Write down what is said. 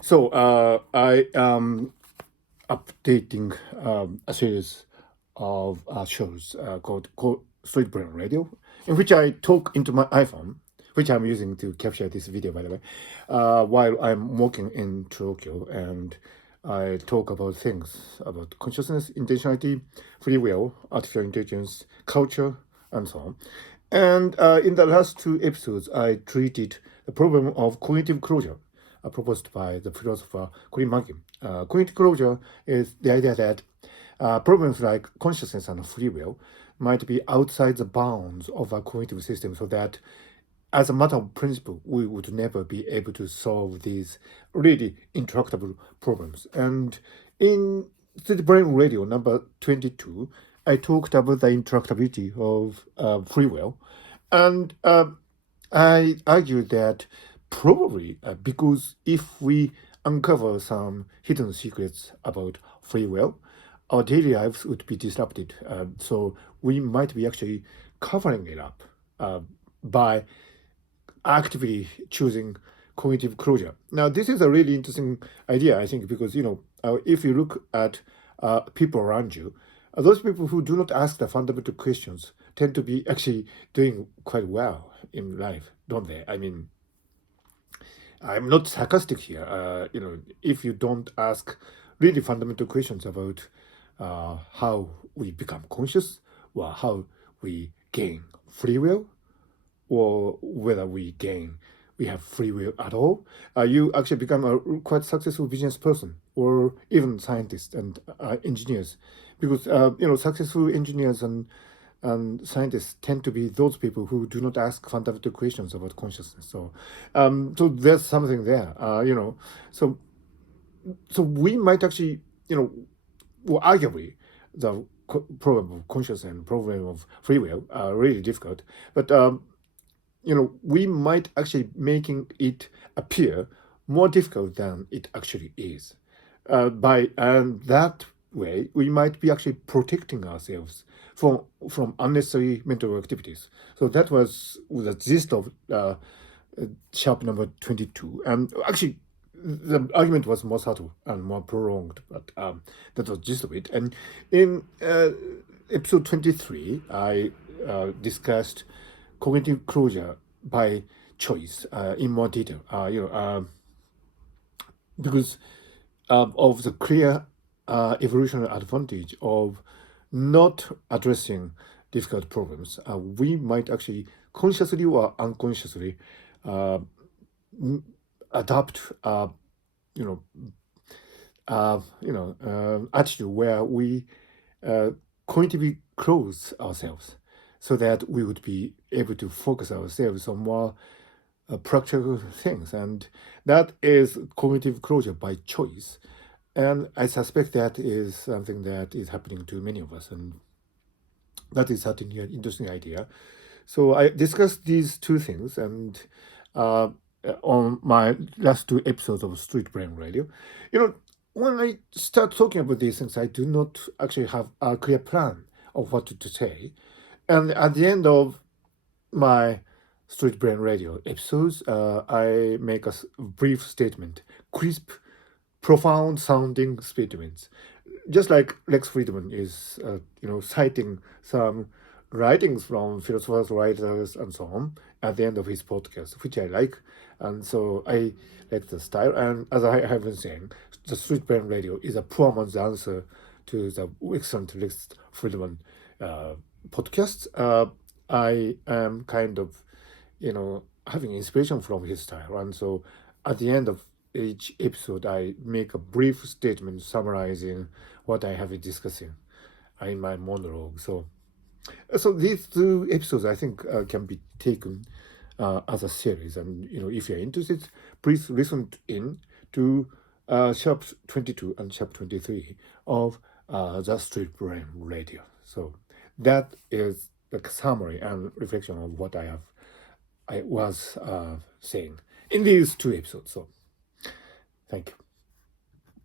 I am updating a series of shows called Street Brain Radio, in which I talk into my iPhone, which I'm using to capture this video, by the way, while I'm walking in Tokyo, and I talk about things about consciousness, intentionality, free will, artificial intelligence, culture, and so on. And in the last two episodes, I treated the problem of cognitive closure, proposed by the philosopher Colin Mackey. Cognitive closure is the idea that problems like consciousness and free will might be outside the bounds of a cognitive system, so that as a matter of principle, we would never be able to solve these really intractable problems. And in City Brain Radio number 22, I talked about the intractability of free will. And I argued that probably because if we uncover some hidden secrets about free will, our daily lives would be disrupted. So we might be actually covering it up by actively choosing cognitive closure. Now, this is a really interesting idea, I think, because if you look at people around you, those people who do not ask the fundamental questions tend to be actually doing quite well in life, don't they? I mean, I'm not sarcastic here. If you don't ask really fundamental questions about how we become conscious, or how we gain free will, or whether we have free will at all, you actually become a quite successful business person, or even scientists and engineers, because successful engineers and scientists tend to be those people who do not ask fundamental questions about consciousness. So there's something there, So we might actually, well, arguably, the problem of consciousness and problem of free will are really difficult, but we might actually making it appear more difficult than it actually is. By and that way, we might be actually protecting ourselves from unnecessary mental activities. So that was the gist of sharp number 22. And actually, the argument was more subtle and more prolonged, but that was the gist of it. And in episode 23, I discussed cognitive closure by choice in more detail. Because of the clear evolutionary advantage of not addressing difficult problems, we might actually consciously or unconsciously adopt, attitude where we cognitively close ourselves, so that we would be able to focus ourselves on more practical things. And that is cognitive closure by choice. And I suspect that is something that is happening to many of us. And that is certainly an interesting idea. So I discussed these two things, and on my last two episodes of Street Brain Radio, when I start talking about these things, I do not actually have a clear plan of what to say. And at the end of my Street Brain Radio episodes, I make a brief statement, crisp, profound sounding statements. Just like Lex Friedman is, citing some writings from philosophers, writers, and so on at the end of his podcast, which I like. And so I like the style. And as I have been saying, the Street Brain Radio is a poor man's answer to the excellent Lex Friedman podcast. I am kind of, having inspiration from his style. And so at the end of each episode, I make a brief statement summarizing what I have been discussing in my monologue. So these two episodes, I think, can be taken as a series. And, if you're interested, please listen in to sharp 22 and sharp 23 of the Street Brain Radio. So that is the summary and reflection of what I was saying in these two episodes. So thank you.